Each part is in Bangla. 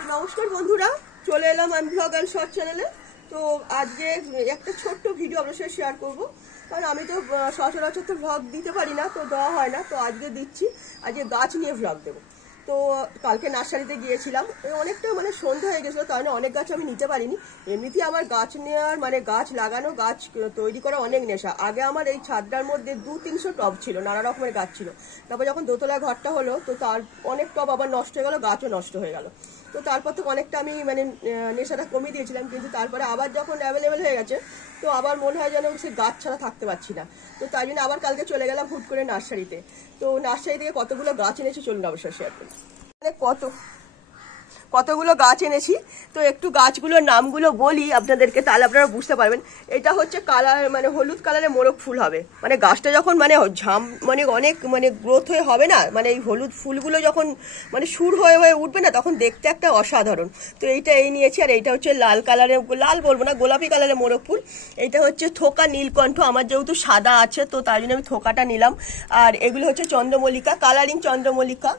তো নমস্কার বন্ধুরা, চলে এলাম আমি ব্লগ অ্যান্ড শর্ট চ্যানেলে। তো আজকে একটা ছোট্ট ভিডিও আপনার সাথে শেয়ার করবো, কারণ আমি তো সচরাচর তো ভ্লগ দিতে পারি না, তো দেওয়া হয় না। তো আজকে দিচ্ছি, আজকে গাছ নিয়ে ভ্লগ দেবো। তো কালকে নার্সারিতে গিয়েছিলাম, অনেকটা মানে সন্ধ্যা হয়ে গেছিলো, তাই না অনেক গাছ আমি নিতে পারিনি। এমনিতেই আমার গাছ নেওয়ার মানে গাছ লাগানো, গাছ তৈরি করা অনেক নেশা। আগে আমার এই ছাদটার মধ্যে 200-300 টব ছিল, নানা রকমের গাছ ছিল। তারপর যখন দোতলা ঘরটা হলো, তো তার অনেক টব আবার নষ্ট হয়ে গেল, গাছও নষ্ট হয়ে গেল। তো তারপর থেকে অনেকটা আমি মানে নেশাটা কমিয়ে দিয়েছিলাম, কিন্তু তারপরে আবার যখন অ্যাভেলেবেল হয়ে গেছে, তো আবার মনে হয় যেন সে গাছ ছাড়া থাকতে পারছি না। তো তাই জন্য আবার কালকে চলে গেলাম হুট করে নার্সারিতে। তো নার্সারি থেকে কতগুলো গাছ এনেছি চলুন অবশ্যই শেয়ার করি। মানে কতগুলো গাছ এনেছি, তো একটু গাছগুলোর নামগুলো বলি আপনাদেরকে, তাহলে আপনারা বুঝতে পারবেন। এটা হচ্ছে কালার মানে হলুদ কালারের মোরগ ফুল হবে, মানে গাছটা যখন মানে ঝাম মানে অনেক মানে গ্রোথ হয়ে হবে না, মানে এই হলুদ ফুলগুলো যখন মানে সুর হয়ে হয়ে উঠবে না, তখন দেখতে একটা অসাধারণ। তো এইটা এই নিয়েছি। আর এইটা হচ্ছে লাল কালারের, লাল বলবো না, গোলাপি কালারের মোরগ ফুল। এইটা হচ্ছে থোকা নীলকণ্ঠ, আমার যেহেতু সাদা আছে তো তাই জন্য আমি থোকাটা নিলাম। আর এগুলো হচ্ছে চন্দ্রমল্লিকা, কালারিং চন্দ্রমল্লিকা।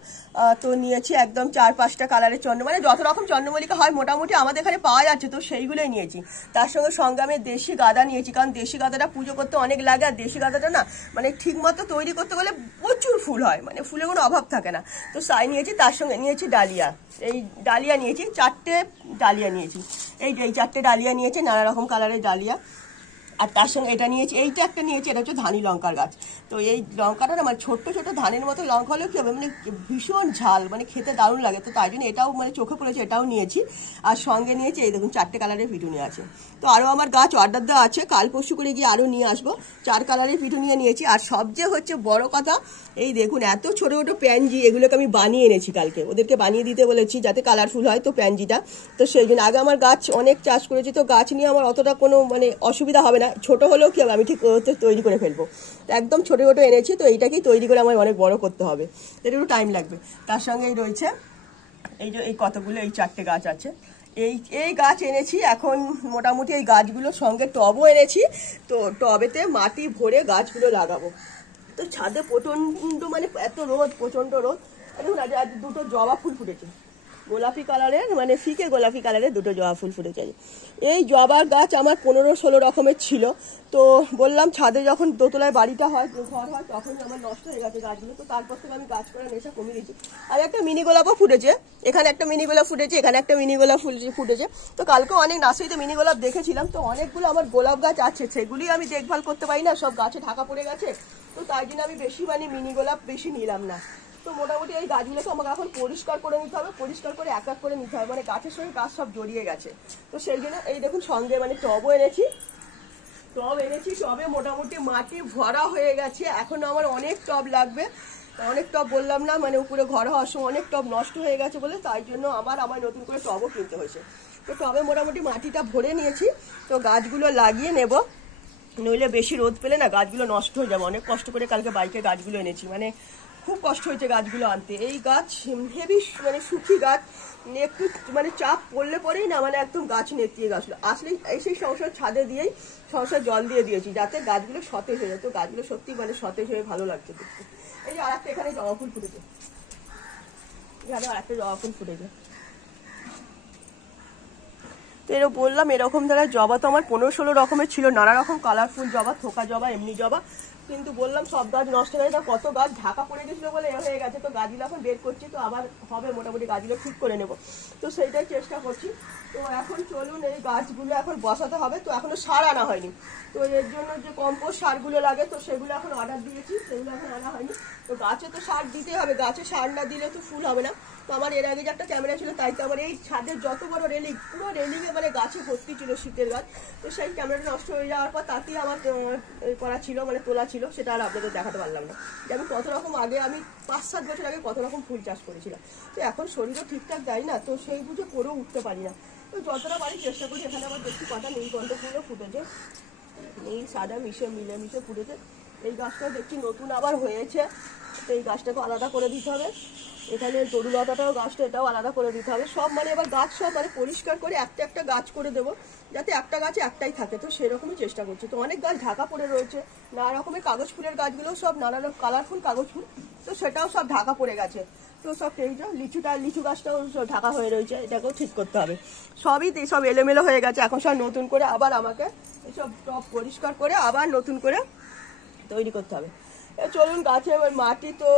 তো নিয়েছি একদম 4-5টা কালারের চন্দ্র, মানে যত রকম চন্দ্রমল্লিকা হয় মোটামুটি আমাদের এখানে পাওয়া যাচ্ছে, তো সেইগুলোই নিয়েছি। তার সঙ্গে সংগ্রামে দেশি গাঁদা নিয়েছি, কারণ দেশি গাঁদাটা পুজো করতে অনেক লাগে। আর দেশি গাঁদাটা না মানে ঠিক মতো তৈরি করতে গেলে প্রচুর ফুল হয়, মানে ফুলের কোনো অভাব থাকে না। তো সাই নিয়েছি, তার সঙ্গে নিয়েছি ডালিয়া। এই ডালিয়া নিয়েছি 4টে ডালিয়া নিয়েছি, এই 4টে ডালিয়া নিয়েছি, নানা রকম কালারের ডালিয়া। আর তার সঙ্গে এটা নিয়েছি, এইটা একটা নিয়েছি, এটা হচ্ছে ধানি লঙ্কার গাছ। তো এই লঙ্কাটা না মানে ছোট্ট ছোট ধানের মতো লঙ্কা হলেও কি হবে, মানে ভীষণ ঝাল, মানে খেতে দারুণ লাগে। তো তাই জন্য এটাও মানে চোখে পড়েছে, এটাও নিয়েছি। আর সঙ্গে নিয়েছি এই দেখুন 4টে কালারের পিটুনিয়া আছে। তো আরও আমার গাছ অর্ডার দেওয়া আছে, কাল পরশু করে গিয়ে আরও নিয়ে আসবো। 4 কালারের পিটুনিয়া নিয়েছি। আর সবচেয়ে হচ্ছে বড় কথা, এই দেখুন এত ছোটো ছোটো প্যানজি, এগুলোকে আমি বানিয়ে এনেছি কালকে, ওদেরকে বানিয়ে দিতে বলেছি যাতে কালারফুল হয়। তো প্যানজিটা তো সেই জন্য, আগে আমার গাছ অনেক চাষ করেছি, তো গাছ নিয়ে আমার অতটা কোনো মানে অসুবিধা হবে না। ছোট হলেও কি হবে, আমি ঠিক তৈরি করে ফেলবো। একদম ছোটো ছোটো এনেছি, তো এইটাকেই তৈরি করে আমার অনেক বড় করতে হবে, এটা একটু টাইম লাগবে। তার সঙ্গে এই রয়েছে এই যে এই কতগুলো এই 4টে গাছ আছে, এই গাছ এনেছি। এখন মোটামুটি এই গাছগুলোর সঙ্গে টবও এনেছি, তো টবেতে মাটি ভরে গাছগুলো লাগাবো। তো ছাদে প্রচণ্ড মানে এত রোদ, প্রচণ্ড রোদ। দেখুন আজ 2টো জবা ফুল ফুটেছে, গোলাপি কালারের, মানে ফিকে গোলাপি কালারের 2টো জবা ফুল ফুটেছে। এই জবার গাছ আমার 15-16 রকমের ছিল। তো বললাম ছাদে যখন দোতলায় বাড়িটা হয়, ঘর হয়, তখন আমার নষ্ট হয়ে গেছে গাছগুলো। তো তারপর থেকে আমি গাছ করার নেশা কমিয়ে দিয়েছি। আর একটা মিনি গোলাপও ফুটেছে, এখানে একটা মিনি গোলাপ ফুটেছে, এখানে একটা মিনি গোলাপ ফুটেছে। তো কালকেও অনেক নার্সারিতে মিনি গোলাপ দেখেছিলাম। তো অনেকগুলো আমার গোলাপ গাছ আছে, সেগুলি আমি দেখভাল করতে পারি না, সব গাছে ঢাকা পড়ে গেছে। তো তাই জন্য আমি বেশি মানে মিনি গোলাপ বেশি নিলাম না। তো মোটামুটি এই গাছগুলোকে আমাকে এখন পরিষ্কার করে নিতে হবে, পরিষ্কার করে এক এক করে নিতে হবে, মানে গাছের সঙ্গে গাছ সব জড়িয়ে গেছে। তো সেই জন্য এই দেখুন সঙ্গে মানে টবও এনেছি, টবে মোটামুটি মাটি ভরা হয়ে গেছে। এখন আমার অনেক টব লাগবে, অনেক টব বললাম না, মানে উপরে ঘর হওয়ার সময় অনেক টব নষ্ট হয়ে গেছে বলে, তাই জন্য আমার নতুন করে টবও কিনতে হয়েছে। তো টবে মোটামুটি মাটিটা ভরে নিয়েছি, তো গাছগুলো লাগিয়ে নেব, নইলে বেশি রোদ পেলে না গাছগুলো নষ্ট হয়ে যাবে। অনেক কষ্ট করে কালকে বাইকে গাছগুলো এনেছি, মানে খুব কষ্ট হয়েছে গাছগুলো আনতে। এই গাছ হেভি মানে সুখী গাছ, একটু মানে চাপ পড়লে পরেই না মানে একদম গাছ নেতিয়ে গেছিলো। আসলে সেই সংসার ছাদে দিয়েই সংসার জল দিয়ে দিয়েছি যাতে গাছগুলো সতেজ হয়ে যায়। তো গাছগুলো সত্যি মানে সতেজ হয়ে ভালো লাগছে দেখতে। এই যে আরেকটা এখানে জবা ফুল ফুটেছে, এখানে আরেকটা জবা ফুল ফুটেছে। তো এরকম বললাম, এরকম ধরা জবা তো আমার 15-16 রকমের ছিল, নানা রকম কালারফুল জবা, থোকা জবা, এমনি জবা। কিন্তু বললাম সব গাছ নষ্ট হয়ে গেছে, কত গাছ ঢাকা পড়ে গেছিলো বলে হয়ে গেছে। তো গাছগুলো এখন বের করছি, তো আবার হবে মোটামুটি গাছগুলো ঠিক করে নেব, তো সেইটাই চেষ্টা করছি। তো এখন চলুন এই গাছগুলো এখন বসাতে হবে। তো এখনো সার আনা হয়নি, তো এর জন্য যে কম্পোস্ট সারগুলো লাগে, তো সেগুলো এখন অর্ডার দিয়েছি, সেগুলো এখন আনা হয়নি। তো গাছে তো সার দিতে হবে, গাছে সার না দিলে তো ফুল হবে না। তো আমার এর আগে যে একটা ক্যামেরা ছিল, তাই তো আমার এই ছাদের যত বড় রেলিং, পুরো রেলিংয়ে মানে গাছে ভর্তি ছিল শীতের গাছ। তো সেই ক্যামেরাটা নষ্ট হয়ে যাওয়ার পর তাতেই আমার করা ছিল, মানে তোলা ছিল, সেটা আর আপনাদের দেখাতে পারলাম না। যেমন কত রকম আগে আমি 5-7 বছর আগে কত রকম ফুল চাষ করেছিলাম। তো এখন শরীরও ঠিকঠাক দেয় না, তো সেই বুঝে করেও উঠতে পারি না। তো যতটা পারি চেষ্টা করি। এখানে আবার দেখছি কটা নীলকণ্ঠ ফুলও ফুটেছে, নীল সাদা মিশে ফুটেছে। এই গাছটা দেখছি নতুন আবার হয়েছে, তো এই গাছটাকে আলাদা করে দিতে হবে। এখানে তরুলতাটাও গাছটা, এটাও আলাদা করে দিতে হবে। সব মানে এবার গাছ সব মানে পরিষ্কার করে একটা একটা গাছ করে দেবো, যাতে একটা গাছে একটাই থাকে। তো সেরকমই চেষ্টা করছি। তো অনেক গাছ ঢাকা পড়ে রয়েছে, নানা রকমের কাগজ ফুলের গাছগুলো সব নানা রকম কালারফুল কাগজ ফুল, তো সেটাও সব ঢাকা পড়ে গেছে। তো সব এই লিচু গাছটাও ঢাকা হয়ে রয়েছে, এটাকেও ঠিক করতে হবে। সব এলোমেলো হয়ে গেছে, এখন সব নতুন করে আবার আমাকে এসব টব পরিষ্কার করে আবার নতুন করে তৈরি করতে হবে। চলুন, গাছে মাটি তো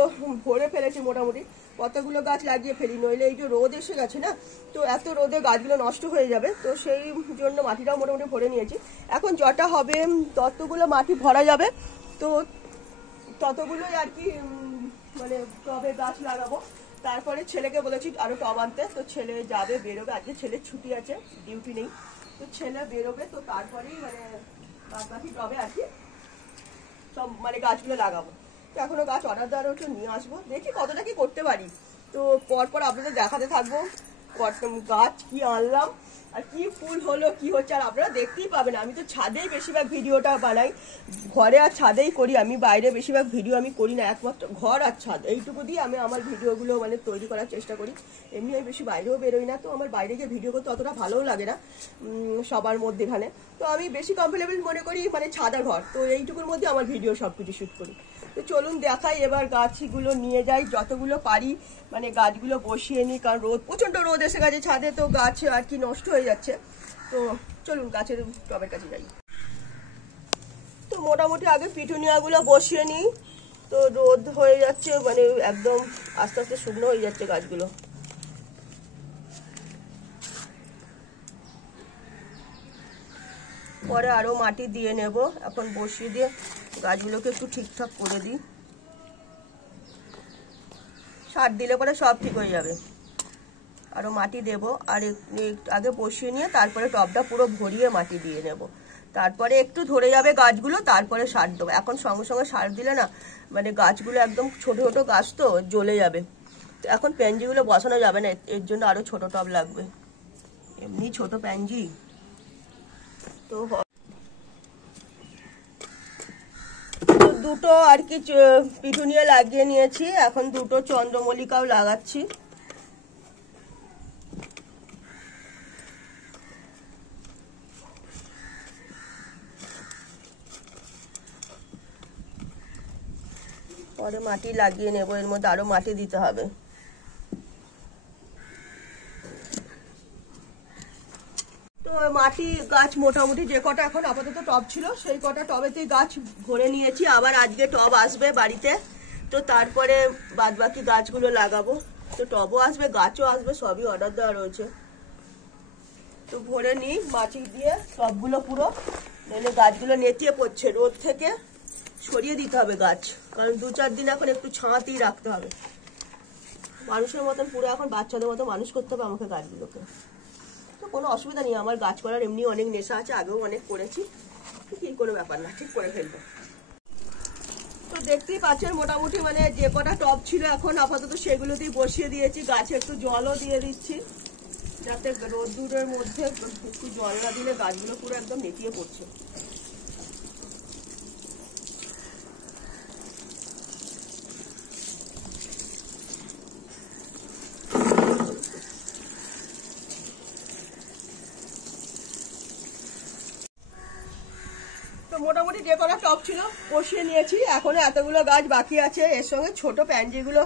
ভরে ফেলেছি মোটামুটি, কতগুলো গাছ লাগিয়ে ফেলি, নইলে এই যে রোদ এসে গেছে না, তো এত রোদে গাছগুলো নষ্ট হয়ে যাবে। তো সেই জন্য মাটিটাও মোটামুটি ভরে নিয়েছি। এখন যটা হবে ততগুলো মাটি ভরা যাবে, তো ততগুলোই আর কি মানে টবে গাছ লাগাবো। তারপরে ছেলেকে বলেছি আরো টব আনতে, তো ছেলে যাবে, বেরোবে। আজকে ছেলের ছুটি আছে, ডিউটি নেই, তো ছেলে বেরোবে, তো তারপরেই মানে বাকি টবে আর কি সব মানে গাছগুলো লাগাবো। তো এখনো গাছ অর্ডার দেওয়ার একটু নিয়ে আসবো, দেখি কতটা কি করতে পারি। তো পরপর আপনাদের দেখাতে থাকবো গাছ কি আনলাম আর কি ফুল হলো, কি হচ্ছে, আর আপনারা দেখতেই পাবেন। আমি তো ছাদেই বেশিরভাগ ভিডিওটা বানাই, ঘরে আর ছাদেই করি আমি, বাইরে বেশিরভাগ ভিডিও আমি করি না, একমাত্র ঘর আর ছাদ এইটুকু দিয়ে আমি আমার ভিডিওগুলো মানে তৈরি করার চেষ্টা করি। এমনি আমি বেশি বাইরেও বেরোই না, তো আমার বাইরে গিয়ে ভিডিও করতে অতটা ভালোও লাগে না সবার মধ্যেখানে। তো আমি বেশি কমফোর্টেবল মনে করি মানে ছাদা ঘর, তো এইটুকুর মধ্যে আমার ভিডিও সব কিছু শ্যুট করি। তো চলুন দেখাই, এবার গাছগুলো নিয়ে যাই যতগুলো পারি, মানে গাছগুলো বসিয়ে নিই, কারণ প্রচণ্ড রোদ এসে গেছে ছাদে, তো গাছ আর কি নষ্ট হয়ে যাচ্ছে। তো চলুন গাছের টবের কাছে যাই। তো মোটামুটি আগে পিটুনিয়াগুলো বসিয়ে নিই, তো রোদ হয়ে যাচ্ছে, মানে একদম আস্তে আস্তে শুকনো হয়ে যাচ্ছে গাছগুলো। পরে আরো মাটি দিয়ে নেব, এখন বসিয়ে দিয়ে গাছগুলোকে একটু ঠিকঠাক করে দিই। সার দিলে পরে সব ঠিক হয়ে যাবে। আরো মাটি দেব, আর আগে বসিয়ে নিয়ে তারপরে টবটা পুরো ভরিয়ে মাটি দিয়ে নেব, তারপরে একটু ধরে যাবে গাছগুলো, তারপরে সার দেবো। এখন সঙ্গে সঙ্গে সার দিলে না মানে গাছগুলো একদম ছোট ছোট গাছ তো জ্বলে যাবে, তো এখন প্যাঞ্জিগুলো বসানো যাবে না, এর জন্য আরো ছোট টব লাগবে, এমনি ছোট প্যাঞ্জি তো। দুটো আর কি পিটুনিয়া লাগিয়ে নিয়েছি, এখন দুটো চন্দ্রমল্লিকাও লাগাচ্ছি। পরে মাটি লাগিয়ে নেব, এর মধ্যে আরো মাটি দিতে হবে। তো মাটি গাছ মোটামুটি যে কটা এখন আপাতত টব ছিল সেই কটা টবেতে গাছ ভরে নিয়েছি, আবার আজকে টব আসবে বাড়িতে, তো তারপরে বাদ বাকি গাছগুলো লাগাবো। তো টবও আসবে, গাছও আসবে, সবই অর্ডার দেওয়া রয়েছে। তো ভরে নিই মাটি দিয়ে টবগুলো পুরো, নইলে গাছগুলো নেতিয়ে পড়ছে, রোদ থেকে সরিয়ে দিতে হবে গাছ, কারণ 2-4 দিন এখন একটু ছাঁতেই রাখতে হবে। মানুষের মতন পুরো এখন বাচ্চাদের মতো মানুষ করতে হবে আমাকে গাছগুলোকে। তো কোনো অসুবিধা নেই, আমার গাছ করার এমনি অনেক নেশা আছে, আগেও অনেক করেছি, কি কোনো ব্যাপার না, ঠিক করে ফেলবো। তো দেখতেই পাচ্ছেন মোটামুটি মানে যে কটা টব ছিল এখন আপাতত সেগুলোতেই বসিয়ে দিয়েছি, গাছে একটু জলও দিয়ে দিচ্ছি, যাতে রোদ্দুরের মধ্যে একটু জল না দিলে গাছগুলো পুরো একদম নেতিয়ে পড়ছে। তো মোটামুটি যে কটা টব ছিল বসিয়ে নিয়েছি, এখনো এতগুলো গাছ বাকি আছে, এর সঙ্গে ছোট প্যান্ডিগুলো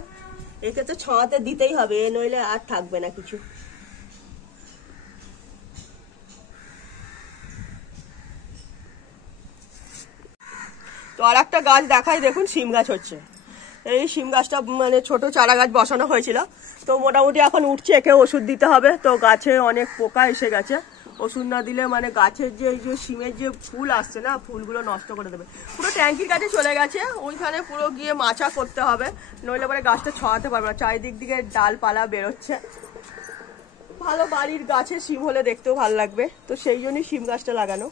একে তো ছাওয়াতে দিতেই হবে, নইলে আর থাকবে না কিছু। তো আর একটা গাছ দেখাই, দেখুন শিম গাছ হচ্ছে। এই শিম গাছটা মানে ছোট চারা গাছ বসানো হয়েছিল, তো মোটামুটি এখন উঠছে, একে ওষুধ দিতে হবে। তো গাছে অনেক পোকা এসে গেছে, ওষুধ না দিলে মানে গাছের যে এই যে শিমের যে ফুল আসছে না, ফুলগুলো নষ্ট করে দেবে। পুরো ট্যাঙ্কির কাছে চলে গেছে, ওইখানে পুরো গিয়ে মাচা করতে হবে, নইলে পরে গাছটা ছড়াতে পারবে না, চারিদিক দিকে ডালপালা বেরোচ্ছে। ভালো বাড়ির গাছে শিম হলে দেখতেও ভালো লাগবে, তো সেই জন্যই শিম গাছটা লাগানো।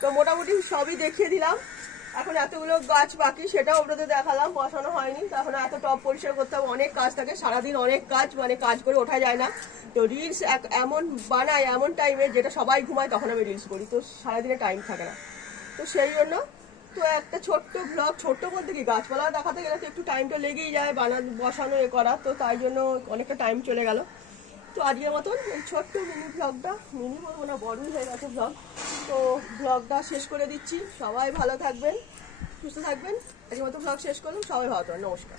তো মোটামুটি সবই দেখিয়ে দিলাম, এখন এতগুলো গাছ বাকি সেটাও আপনাদের দেখালাম, বসানো হয়নি। তখন এত টব পরিষ্কার করতে হবে, অনেক কাজ থাকে, সারাদিন অনেক কাজ, মানে কাজ করে ওঠা যায় না। তো রিলস এমন বানাই এমন টাইমে যেটা সবাই ঘুমায়, তখন আমি রিলস করি, তো সারাদিনে টাইম থাকে না। তো সেই জন্য তো একটা ছোট্ট ব্লগ, ছোট্ট বলতে কি গাছপালা দেখাতে গেলে তো একটু টাইমটা লেগেই যায়, বসানো এ করা, তো তাই জন্য অনেকটা টাইম চলে গেল। তো আজকের মতন এই ছোট্ট মিনি ব্লগটা, মিনি বলবো না, বড়ই হয়ে গেছে ব্লগ, তো ব্লগটা শেষ করে দিচ্ছি। সবাই ভালো থাকবেন, সুস্থ থাকবেন, আজকের মতো ব্লগ শেষ করলাম, সবাই ভালো থাকবেন, নমস্কার।